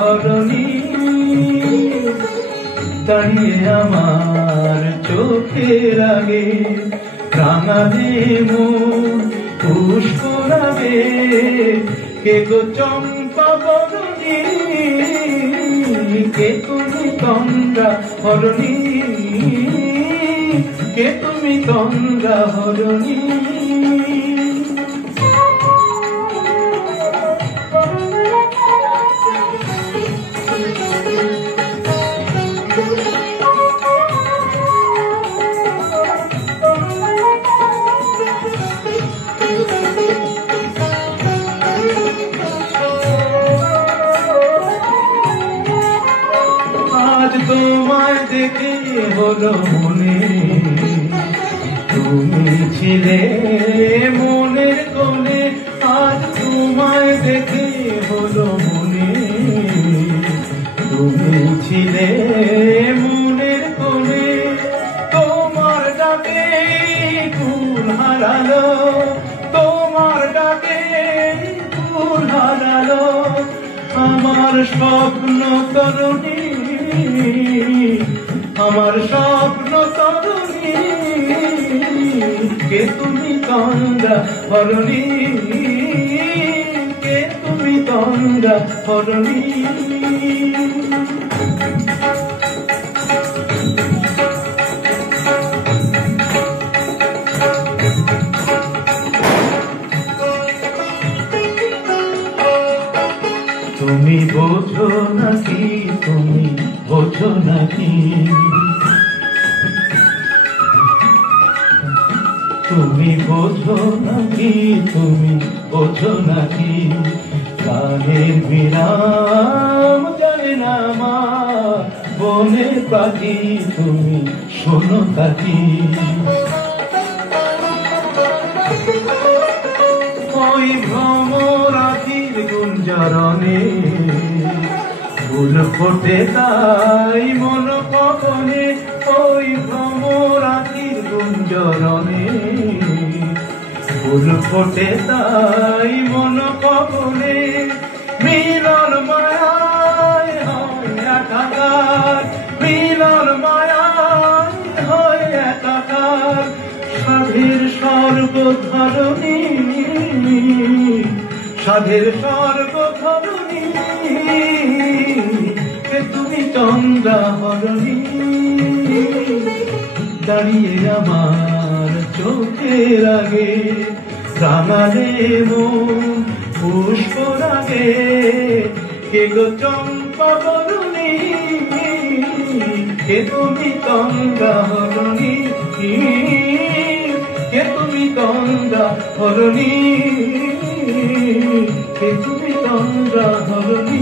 হরণী দাঁড়িয়ে আমার চোখের আগে রাঙালে মন পুষ্পরাগে কে গো চম্পা বরণী কে তুমি তন্দ্রা হরণী কে তুমি তন্দ্রা হরণী আজ তোমায় দেখে হলো মনে তুমি ছিলে মনের কোণে আজ তোমায় দেখে হলো মনে তুমি ছিলে মনের কোণে তোমার ডাকে কুল হারালো তোমার ডাকে কুল হারালো আমার স্বপ্ন তরুণী আমার স্বপ্ন তরুণী কে তুমি তন্দ্রা হরণী কে তুমি তন্দ্রা হরণী তুমি বোঝো নাকি তুমি বোঝো নাকি তুমি বোঝো নাকি তুমি বোঝো নাকি গানের বিরাম জানে না মা বনে পাখি তুমি শোনো কাকি ওই ভ্রমরাতির গুঞ্জরণে ফুল ফোটে তাই মন পবনে ওই ভ্রমরাতির গুঞ্জরণে ফুল ফোটে তাই মন পবনে মিলন মায়ায় হয় একাকার মিলন মায়ায় হয় একাকার সাধের স্বর্গ ধরণী সাধের স্বর্গ ধরণী কে তুমি চন্দ্রা হরণী দাঁড়িয়ে আমার চোখের আগে রাঙালে মন পুষ্পরাগে কে গো চম্পা বরণী কে তুমি তন্দ্রা হরণী কে তুমি তন্দ্রা হরণী কে তুমি তন্দ্রা হরণী